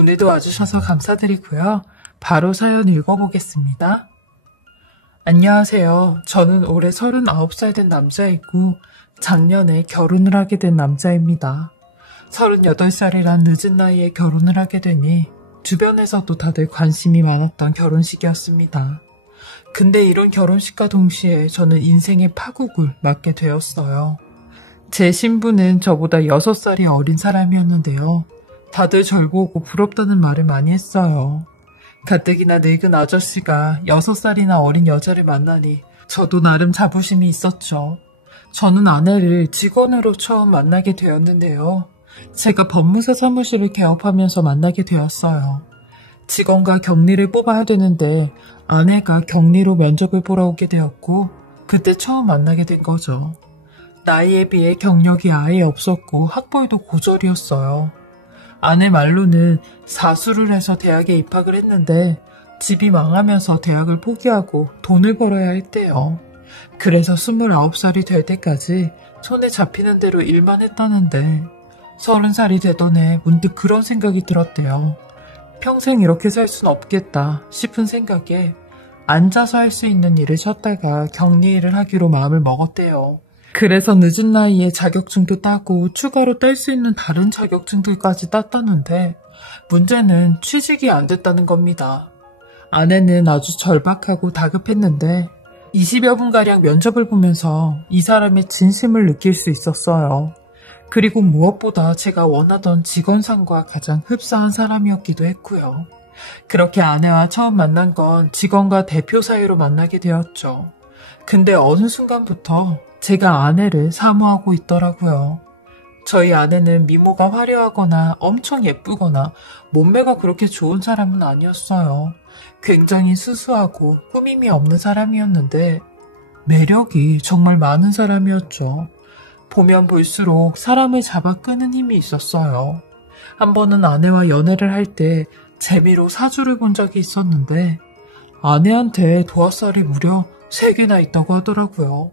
오늘도 와주셔서 감사드리고요. 바로 사연 읽어보겠습니다. 안녕하세요. 저는 올해 39살 된 남자이고 작년에 결혼을 하게 된 남자입니다. 38살이란 늦은 나이에 결혼을 하게 되니 주변에서도 다들 관심이 많았던 결혼식이었습니다. 근데 이런 결혼식과 동시에 저는 인생의 파국을 맞게 되었어요. 제 신부는 저보다 6살이 어린 사람이었는데요. 다들 절 보고 부럽다는 말을 많이 했어요. 가뜩이나 늙은 아저씨가 6살이나 어린 여자를 만나니 저도 나름 자부심이 있었죠. 저는 아내를 직원으로 처음 만나게 되었는데요. 제가 법무사 사무실을 개업하면서 만나게 되었어요. 직원과 격리를 뽑아야 되는데 아내가 격리로 면접을 보러 오게 되었고 그때 처음 만나게 된 거죠. 나이에 비해 경력이 아예 없었고 학벌도 고졸이었어요. 아내 말로는 사수를 해서 대학에 입학을 했는데 집이 망하면서 대학을 포기하고 돈을 벌어야 했대요. 그래서 29살이 될 때까지 손에 잡히는 대로 일만 했다는데 30살이 되던 해 문득 그런 생각이 들었대요. 평생 이렇게 살 순 없겠다 싶은 생각에 앉아서 할 수 있는 일을 찾다가 격리 일을 하기로 마음을 먹었대요. 그래서 늦은 나이에 자격증도 따고 추가로 딸 수 있는 다른 자격증들까지 땄다는데 문제는 취직이 안 됐다는 겁니다. 아내는 아주 절박하고 다급했는데 20여 분가량 면접을 보면서 이 사람의 진심을 느낄 수 있었어요. 그리고 무엇보다 제가 원하던 직원상과 가장 흡사한 사람이었기도 했고요. 그렇게 아내와 처음 만난 건 직원과 대표 사이로 만나게 되었죠. 근데 어느 순간부터 제가 아내를 사모하고 있더라고요. 저희 아내는 미모가 화려하거나 엄청 예쁘거나 몸매가 그렇게 좋은 사람은 아니었어요. 굉장히 수수하고 꾸밈이 없는 사람이었는데 매력이 정말 많은 사람이었죠. 보면 볼수록 사람을 잡아 끄는 힘이 있었어요. 한 번은 아내와 연애를 할 때 재미로 사주를 본 적이 있었는데 아내한테 도화살이 무려 3개나 있다고 하더라고요.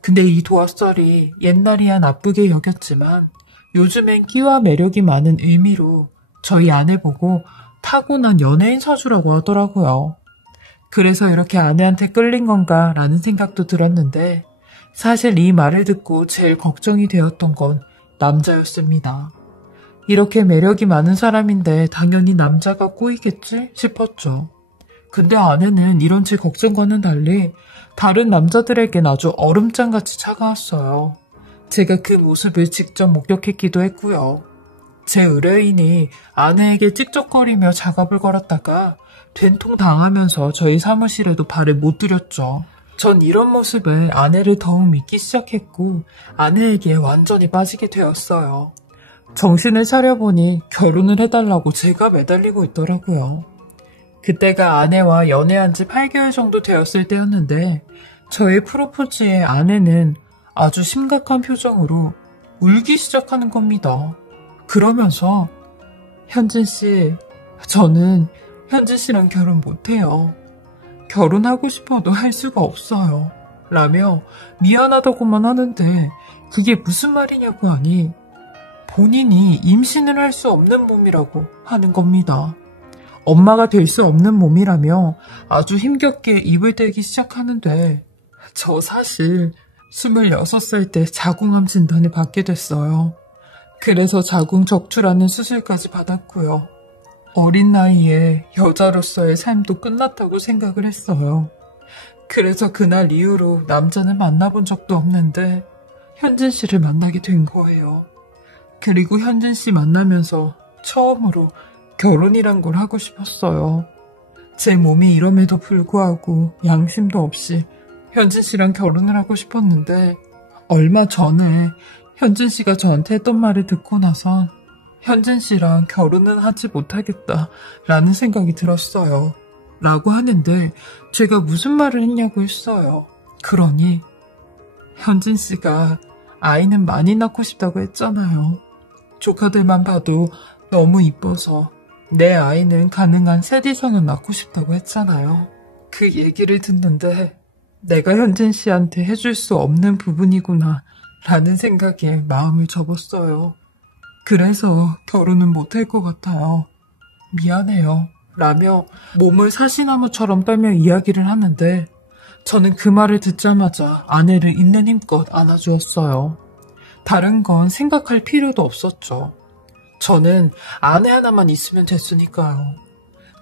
근데 이 도화살이 옛날이야 나쁘게 여겼지만 요즘엔 끼와 매력이 많은 의미로 저희 아내 보고 타고난 연예인 사주라고 하더라고요. 그래서 이렇게 아내한테 끌린 건가 라는 생각도 들었는데 사실 이 말을 듣고 제일 걱정이 되었던 건 남자였습니다. 이렇게 매력이 많은 사람인데 당연히 남자가 꼬이겠지 싶었죠. 근데 아내는 이런 제 걱정과는 달리 다른 남자들에겐 아주 얼음장같이 차가웠어요. 제가 그 모습을 직접 목격했기도 했고요. 제 의뢰인이 아내에게 찝쩍거리며 작업을 걸었다가 된통 당하면서 저희 사무실에도 발을 못 들였죠. 전 이런 모습을 아내를 더욱 믿기 시작했고 아내에게 완전히 빠지게 되었어요. 정신을 차려보니 결혼을 해달라고 제가 매달리고 있더라고요. 그때가 아내와 연애한 지 8개월 정도 되었을 때였는데 저의 프로포즈에 아내는 아주 심각한 표정으로 울기 시작하는 겁니다. 그러면서 현진 씨, 저는 현진 씨랑 결혼 못해요. 결혼하고 싶어도 할 수가 없어요. 라며 미안하다고만 하는데 그게 무슨 말이냐고 하니 본인이 임신을 할 수 없는 몸이라고 하는 겁니다. 엄마가 될 수 없는 몸이라며 아주 힘겹게 입을 대기 시작하는데 저 사실 26살 때 자궁암 진단을 받게 됐어요. 그래서 자궁 적출하는 수술까지 받았고요. 어린 나이에 여자로서의 삶도 끝났다고 생각을 했어요. 그래서 그날 이후로 남자는 만나본 적도 없는데 현진 씨를 만나게 된 거예요. 그리고 현진 씨 만나면서 처음으로 결혼이란 걸 하고 싶었어요. 제 몸이 이럼에도 불구하고 양심도 없이 현진 씨랑 결혼을 하고 싶었는데 얼마 전에 현진 씨가 저한테 했던 말을 듣고 나선 현진 씨랑 결혼은 하지 못하겠다라는 생각이 들었어요. 라고 하는데 제가 무슨 말을 했냐고 했어요. 그러니 현진 씨가 아이는 많이 낳고 싶다고 했잖아요. 조카들만 봐도 너무 이뻐서 내 아이는 가능한 셋 이상은 낳고 싶다고 했잖아요. 그 얘기를 듣는데 내가 현진 씨한테 해줄 수 없는 부분이구나 라는 생각에 마음을 접었어요. 그래서 결혼은 못할 것 같아요. 미안해요. 라며 몸을 사시나무처럼 떨며 이야기를 하는데 저는 그 말을 듣자마자 아내를 있는 힘껏 안아주었어요. 다른 건 생각할 필요도 없었죠. 저는 아내 하나만 있으면 됐으니까요.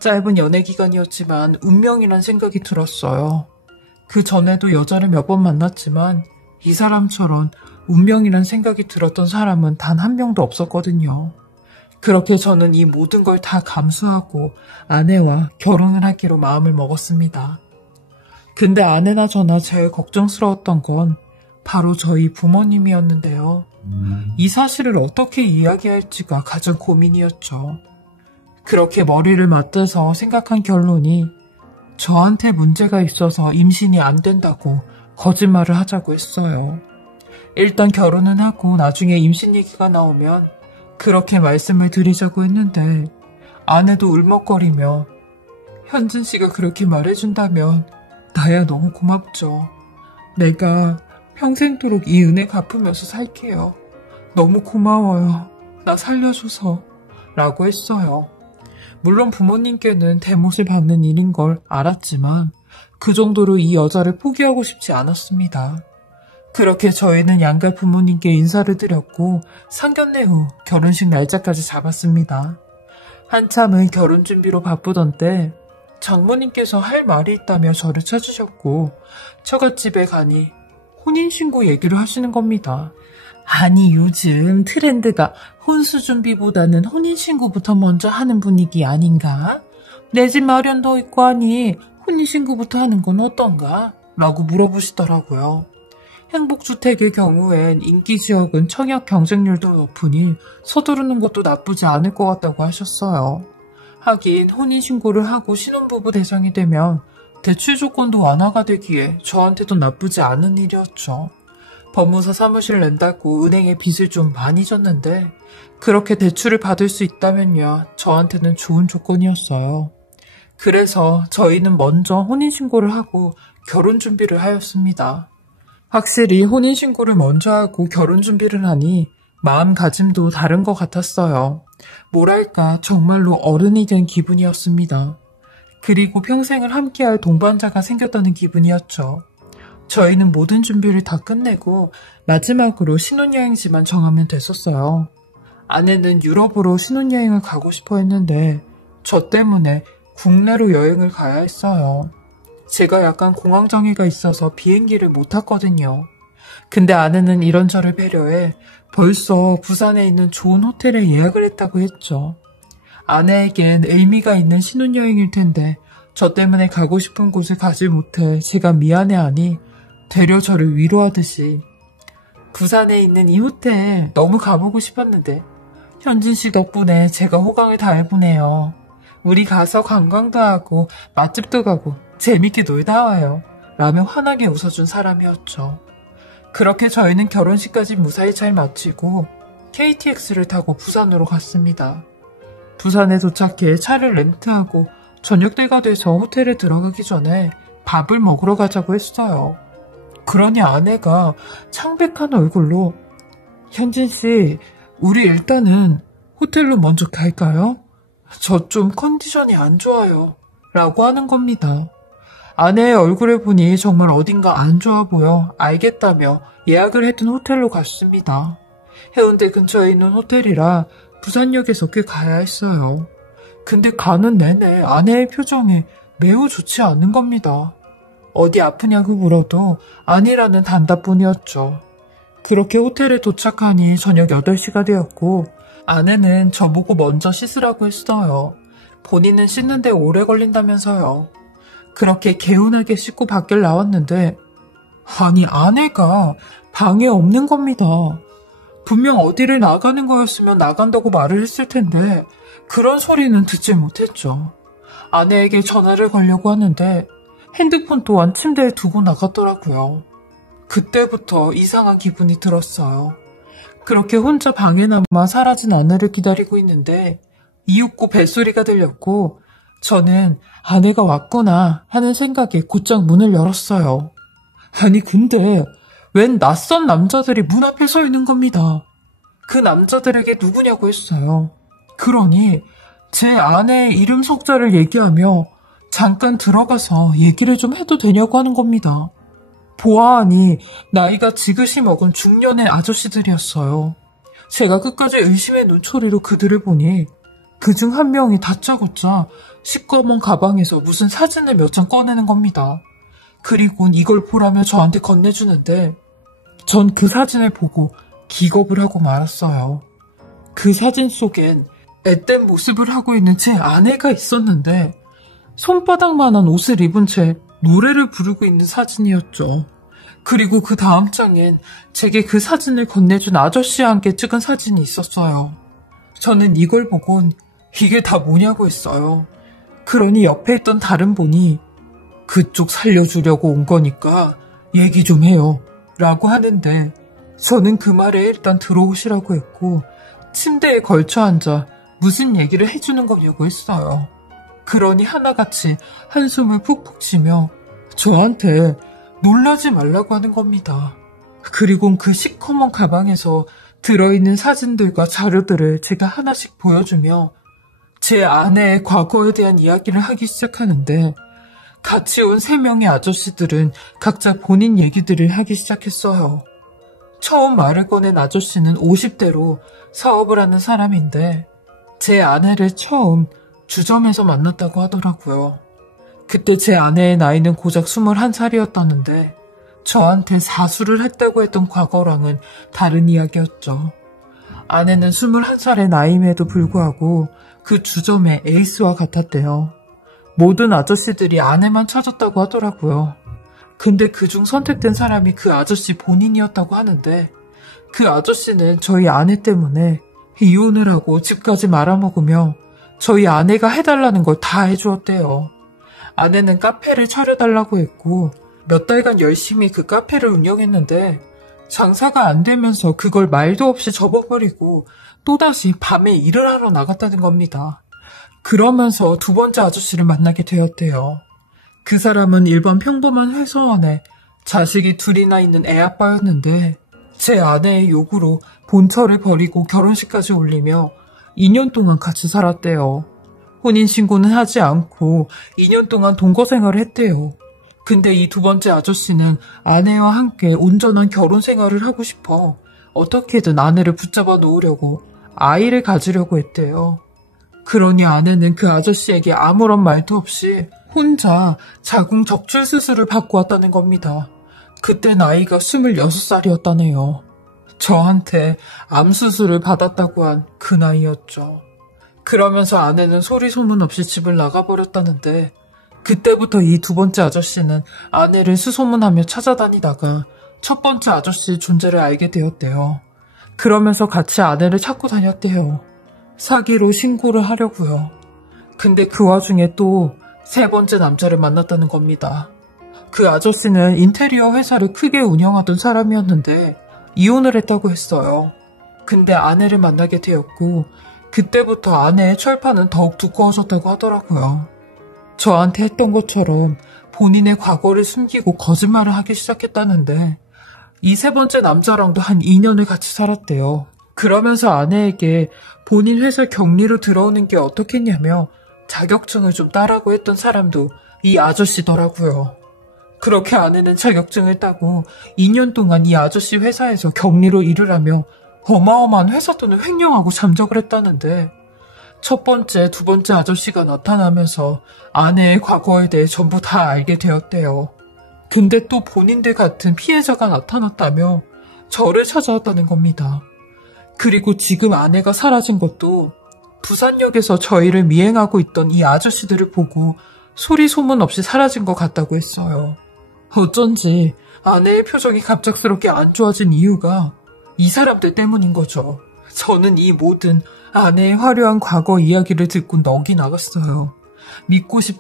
짧은 연애 기간이었지만 운명이란 생각이 들었어요. 그 전에도 여자를 몇 번 만났지만 이 사람처럼 운명이란 생각이 들었던 사람은 단 한 명도 없었거든요. 그렇게 저는 이 모든 걸 다 감수하고 아내와 결혼을 하기로 마음을 먹었습니다. 근데 아내나 저나 제일 걱정스러웠던 건 바로 저희 부모님이었는데요. 이 사실을 어떻게 이야기할지가 가장 고민이었죠. 그렇게 머리를 맞대서 생각한 결론이 저한테 문제가 있어서 임신이 안 된다고 거짓말을 하자고 했어요. 일단 결혼은 하고 나중에 임신 얘기가 나오면 그렇게 말씀을 드리자고 했는데 아내도 울먹거리며 현진 씨가 그렇게 말해준다면 나야 너무 고맙죠. 내가 평생도록 이 은혜 갚으면서 살게요. 너무 고마워요. 나 살려줘서 라고 했어요. 물론 부모님께는 대못을 받는 일인 걸 알았지만 그 정도로 이 여자를 포기하고 싶지 않았습니다. 그렇게 저희는 양가 부모님께 인사를 드렸고 상견례 후 결혼식 날짜까지 잡았습니다. 한참은 결혼 준비로 바쁘던 때 장모님께서 할 말이 있다며 저를 찾으셨고 처갓집에 가니 혼인신고 얘기를 하시는 겁니다. 아니 요즘 트렌드가 혼수 준비보다는 혼인신고부터 먼저 하는 분위기 아닌가? 내 집 마련도 있고 하니 혼인신고부터 하는 건 어떤가? 라고 물어보시더라고요. 행복주택의 경우엔 인기지역은 청약 경쟁률도 높으니 서두르는 것도 나쁘지 않을 것 같다고 하셨어요. 하긴 혼인신고를 하고 신혼부부 대상이 되면 대출 조건도 완화가 되기에 저한테도 나쁘지 않은 일이었죠. 법무사 사무실 낸다고 은행에 빚을 좀 많이 졌는데 그렇게 대출을 받을 수 있다면야 저한테는 좋은 조건이었어요. 그래서 저희는 먼저 혼인신고를 하고 결혼 준비를 하였습니다. 확실히 혼인신고를 먼저 하고 결혼 준비를 하니 마음가짐도 다른 것 같았어요. 뭐랄까 정말로 어른이 된 기분이었습니다. 그리고 평생을 함께할 동반자가 생겼다는 기분이었죠. 저희는 모든 준비를 다 끝내고 마지막으로 신혼여행지만 정하면 됐었어요. 아내는 유럽으로 신혼여행을 가고 싶어 했는데 저 때문에 국내로 여행을 가야 했어요. 제가 약간 공황장애가 있어서 비행기를 못 탔거든요. 근데 아내는 이런 저를 배려해 벌써 부산에 있는 좋은 호텔에 예약을 했다고 했죠. 아내에겐 의미가 있는 신혼여행일 텐데 저 때문에 가고 싶은 곳을 가지 못해 제가 미안해하니 되려 저를 위로하듯이 부산에 있는 이 호텔 너무 가보고 싶었는데 현진 씨 덕분에 제가 호강을 다 해보네요. 우리 가서 관광도 하고 맛집도 가고 재밌게 놀다 와요. 라며 환하게 웃어준 사람이었죠. 그렇게 저희는 결혼식까지 무사히 잘 마치고 KTX를 타고 부산으로 갔습니다. 부산에 도착해 차를 렌트하고 저녁 때가 돼서 호텔에 들어가기 전에 밥을 먹으러 가자고 했어요. 그러니 아내가 창백한 얼굴로 현진 씨, 우리 일단은 호텔로 먼저 갈까요? 저 좀 컨디션이 안 좋아요. 라고 하는 겁니다. 아내의 얼굴을 보니 정말 어딘가 안 좋아 보여 알겠다며 예약을 했던 호텔로 갔습니다. 해운대 근처에 있는 호텔이라 부산역에서 꽤 가야 했어요. 근데 가는 내내 아내의 표정이 매우 좋지 않은 겁니다. 어디 아프냐고 물어도 아니라는 단답뿐이었죠. 그렇게 호텔에 도착하니 저녁 8시가 되었고 아내는 저보고 먼저 씻으라고 했어요. 본인은 씻는데 오래 걸린다면서요. 그렇게 개운하게 씻고 밖을 나왔는데 아니 아내가 방에 없는 겁니다. 분명 어디를 나가는 거였으면 나간다고 말을 했을 텐데 그런 소리는 듣지 못했죠. 아내에게 전화를 걸려고 하는데 핸드폰 또한 침대에 두고 나갔더라고요. 그때부터 이상한 기분이 들었어요. 그렇게 혼자 방에 남아 사라진 아내를 기다리고 있는데 이윽고 벨소리가 들렸고 저는 아내가 왔구나 하는 생각에 곧장 문을 열었어요. 아니 근데 웬 낯선 남자들이 문 앞에 서 있는 겁니다. 그 남자들에게 누구냐고 했어요. 그러니 제 아내의 이름 석자를 얘기하며 잠깐 들어가서 얘기를 좀 해도 되냐고 하는 겁니다. 보아하니 나이가 지긋이 먹은 중년의 아저씨들이었어요. 제가 끝까지 의심의 눈초리로 그들을 보니 그중 한 명이 다짜고짜 시꺼먼 가방에서 무슨 사진을 몇 장 꺼내는 겁니다. 그리고 이걸 보라며 저한테 건네주는데 전 그 사진을 보고 기겁을 하고 말았어요. 그 사진 속엔 앳된 모습을 하고 있는 제 아내가 있었는데 손바닥만한 옷을 입은 채 노래를 부르고 있는 사진이었죠. 그리고 그 다음 장엔 제게 그 사진을 건네준 아저씨와 함께 찍은 사진이 있었어요. 저는 이걸 보곤 이게 다 뭐냐고 했어요. 그러니 옆에 있던 다른 분이 그쪽 살려주려고 온 거니까 얘기 좀 해요 라고 하는데 저는 그 말에 일단 들어오시라고 했고 침대에 걸쳐 앉아 무슨 얘기를 해주는 거냐고 했어요. 그러니 하나같이 한숨을 푹푹 쉬며 저한테 놀라지 말라고 하는 겁니다. 그리고 그 시커먼 가방에서 들어있는 사진들과 자료들을 제가 하나씩 보여주며 제 아내의 과거에 대한 이야기를 하기 시작하는데 같이 온 3명의 아저씨들은 각자 본인 얘기들을 하기 시작했어요. 처음 말을 꺼낸 아저씨는 50대로 사업을 하는 사람인데 제 아내를 처음 주점에서 만났다고 하더라고요. 그때 제 아내의 나이는 고작 21살이었다는데 저한테 사수를 했다고 했던 과거랑은 다른 이야기였죠. 아내는 21살의 나이임에도 불구하고 그 주점의 에이스와 같았대요. 모든 아저씨들이 아내만 찾았다고 하더라고요. 근데 그중 선택된 사람이 그 아저씨 본인이었다고 하는데 그 아저씨는 저희 아내 때문에 이혼을 하고 집까지 말아먹으며 저희 아내가 해달라는 걸 다 해주었대요. 아내는 카페를 차려달라고 했고 몇 달간 열심히 그 카페를 운영했는데 장사가 안 되면서 그걸 말도 없이 접어버리고 또다시 밤에 일을 하러 나갔다는 겁니다. 그러면서 두 번째 아저씨를 만나게 되었대요. 그 사람은 일반 평범한 회사원에 자식이 둘이나 있는 애아빠였는데 제 아내의 요구로 본처를 버리고 결혼식까지 올리며 2년 동안 같이 살았대요. 혼인신고는 하지 않고 2년 동안 동거생활을 했대요. 근데 이 두 번째 아저씨는 아내와 함께 온전한 결혼 생활을 하고 싶어 어떻게든 아내를 붙잡아 놓으려고 아이를 가지려고 했대요. 그러니 아내는 그 아저씨에게 아무런 말도 없이 혼자 자궁 적출 수술을 받고 왔다는 겁니다. 그때 나이가 26살이었다네요. 저한테 암 수술을 받았다고 한 그 나이였죠. 그러면서 아내는 소리 소문 없이 집을 나가버렸다는데 그때부터 이 두 번째 아저씨는 아내를 수소문하며 찾아다니다가 첫 번째 아저씨의 존재를 알게 되었대요. 그러면서 같이 아내를 찾고 다녔대요. 사기로 신고를 하려고요. 근데 그 와중에 또 세 번째 남자를 만났다는 겁니다. 그 아저씨는 인테리어 회사를 크게 운영하던 사람이었는데 이혼을 했다고 했어요. 근데 아내를 만나게 되었고 그때부터 아내의 철판은 더욱 두꺼워졌다고 하더라고요. 저한테 했던 것처럼 본인의 과거를 숨기고 거짓말을 하기 시작했다는데 이 세 번째 남자랑도 한 2년을 같이 살았대요. 그러면서 아내에게 본인 회사 격리로 들어오는 게 어떻겠냐며 자격증을 좀 따라고 했던 사람도 이 아저씨더라고요. 그렇게 아내는 자격증을 따고 2년 동안 이 아저씨 회사에서 격리로 일을 하며 어마어마한 회사 돈을 횡령하고 잠적을 했다는데 첫 번째, 두 번째 아저씨가 나타나면서 아내의 과거에 대해 전부 다 알게 되었대요. 근데 또 본인들 같은 피해자가 나타났다며 저를 찾아왔다는 겁니다. 그리고 지금 아내가 사라진 것도 부산역에서 저희를 미행하고 있던 이 아저씨들을 보고 소리 소문 없이 사라진 것 같다고 했어요. 어쩐지 아내의 표정이 갑작스럽게 안 좋아진 이유가 이 사람들 때문인 거죠. 저는 이 모든 아내의 화려한 과거 이야기를 듣고 넋이 나갔어요. 믿고 싶...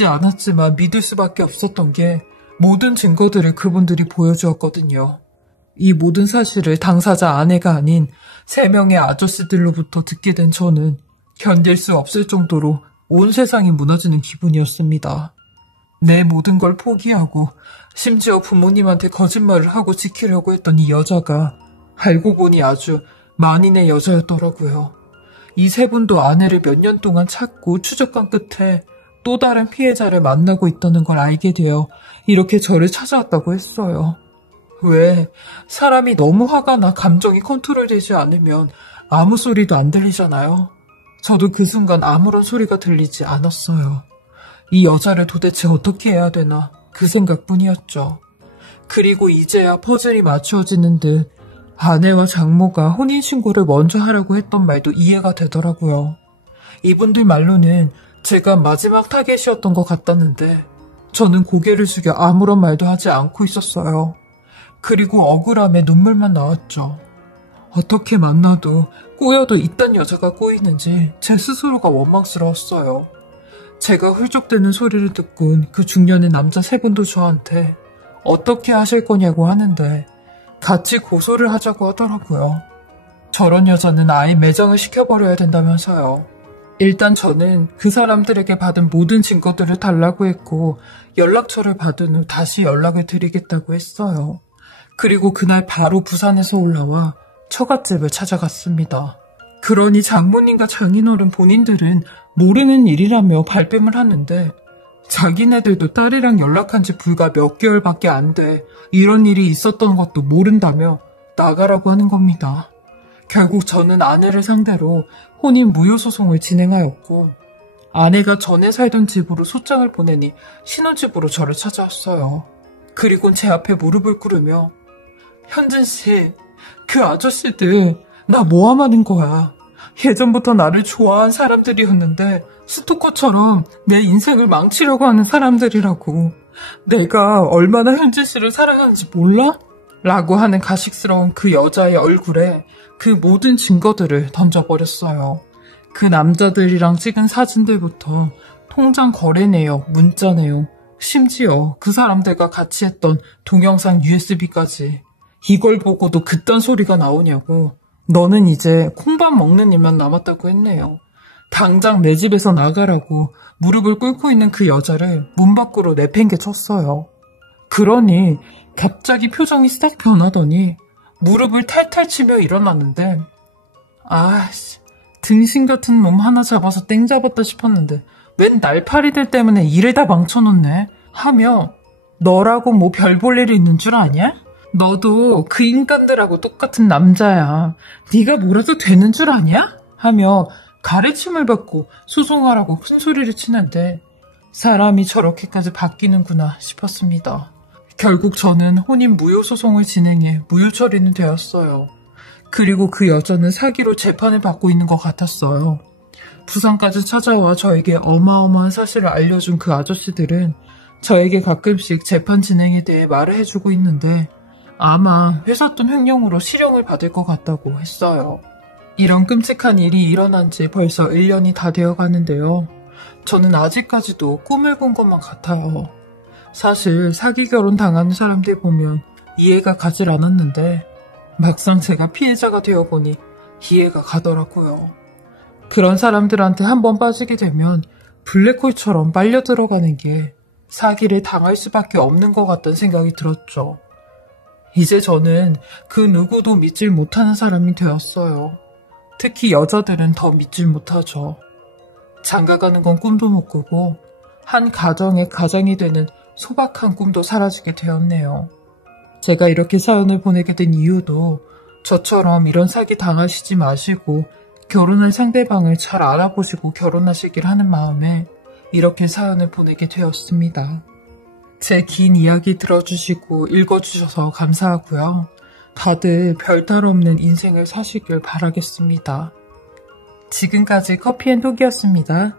믿지 않았지만 믿을 수밖에 없었던 게 모든 증거들을 그분들이 보여주었거든요. 이 모든 사실을 당사자 아내가 아닌 3명의 아저씨들로부터 듣게 된 저는 견딜 수 없을 정도로 온 세상이 무너지는 기분이었습니다. 내 모든 걸 포기하고 심지어 부모님한테 거짓말을 하고 지키려고 했던 이 여자가 알고 보니 아주 만인의 여자였더라고요. 이 3분도 아내를 몇 년 동안 찾고 추적한 끝에 또 다른 피해자를 만나고 있다는 걸 알게 되어 이렇게 저를 찾아왔다고 했어요. 왜? 사람이 너무 화가 나 감정이 컨트롤되지 않으면 아무 소리도 안 들리잖아요. 저도 그 순간 아무런 소리가 들리지 않았어요. 이 여자를 도대체 어떻게 해야 되나 그 생각뿐이었죠. 그리고 이제야 퍼즐이 맞추어지는 듯 아내와 장모가 혼인신고를 먼저 하라고 했던 말도 이해가 되더라고요. 이분들 말로는 제가 마지막 타겟이었던 것 같다는데 저는 고개를 숙여 아무런 말도 하지 않고 있었어요. 그리고 억울함에 눈물만 나왔죠. 어떻게 만나도 꼬여도 이딴 여자가 꼬이는지 제 스스로가 원망스러웠어요. 제가 훌쩍대는 소리를 듣곤 그 중년의 남자 3분도 저한테 어떻게 하실 거냐고 하는데 같이 고소를 하자고 하더라고요. 저런 여자는 아예 매장을 시켜버려야 된다면서요. 일단 저는 그 사람들에게 받은 모든 증거들을 달라고 했고 연락처를 받은 후 다시 연락을 드리겠다고 했어요. 그리고 그날 바로 부산에서 올라와 처갓집을 찾아갔습니다. 그러니 장모님과 장인어른 본인들은 모르는 일이라며 발뺌을 하는데 자기네들도 딸이랑 연락한 지 불과 몇 개월밖에 안 돼 이런 일이 있었던 것도 모른다며 나가라고 하는 겁니다. 결국 저는 아내를 상대로 혼인 무효소송을 진행하였고 아내가 전에 살던 집으로 소장을 보내니 신혼집으로 저를 찾아왔어요. 그리곤 제 앞에 무릎을 꿇으며 현진 씨, 그 아저씨들 나 모함하는 거야. 예전부터 나를 좋아한 사람들이었는데 스토커처럼 내 인생을 망치려고 하는 사람들이라고. 내가 얼마나 현진 씨를 사랑하는지 몰라? 라고 하는 가식스러운 그 여자의 얼굴에 그 모든 증거들을 던져버렸어요. 그 남자들이랑 찍은 사진들부터 통장 거래 내역, 문자 내용, 심지어 그 사람들과 같이 했던 동영상 USB까지. 이걸 보고도 그딴 소리가 나오냐고. 너는 이제 콩밥 먹는 일만 남았다고 했네요. 당장 내 집에서 나가라고 무릎을 꿇고 있는 그 여자를 문 밖으로 내팽개쳤어요. 그러니 갑자기 표정이 싹 변하더니 무릎을 탈탈 치며 일어났는데 아씨 등신 같은 놈 하나 잡아서 땡 잡았다 싶었는데 웬 날파리들 때문에 일을 다 망쳐놓네 하며 너라고 뭐 별 볼 일이 있는 줄 아냐? 너도 그 인간들하고 똑같은 남자야. 네가 뭐라도 되는 줄 아냐? 하며 가르침을 받고 소송하라고 큰 소리를 치는데 사람이 저렇게까지 바뀌는구나 싶었습니다. 결국 저는 혼인 무효 소송을 진행해 무효 처리는 되었어요. 그리고 그 여자는 사기로 재판을 받고 있는 것 같았어요. 부산까지 찾아와 저에게 어마어마한 사실을 알려준 그 아저씨들은 저에게 가끔씩 재판 진행에 대해 말을 해주고 있는데 아마 회사돈 횡령으로 실형을 받을 것 같다고 했어요. 이런 끔찍한 일이 일어난 지 벌써 1년이 다 되어 가는데요. 저는 아직까지도 꿈을 꾼 것만 같아요. 사실 사기 결혼 당하는 사람들 보면 이해가 가질 않았는데 막상 제가 피해자가 되어보니 이해가 가더라고요. 그런 사람들한테 한번 빠지게 되면 블랙홀처럼 빨려 들어가는 게 사기를 당할 수밖에 없는 것 같다는 생각이 들었죠. 이제 저는 그 누구도 믿질 못하는 사람이 되었어요. 특히 여자들은 더 믿질 못하죠. 장가가는 건 꿈도 못 꾸고 한 가정의 가장이 되는 소박한 꿈도 사라지게 되었네요. 제가 이렇게 사연을 보내게 된 이유도 저처럼 이런 사기 당하시지 마시고 결혼할 상대방을 잘 알아보시고 결혼하시길 하는 마음에 이렇게 사연을 보내게 되었습니다. 제 긴 이야기 들어주시고 읽어주셔서 감사하고요. 다들 별탈 없는 인생을 사시길 바라겠습니다. 지금까지 커피앤톡이었습니다.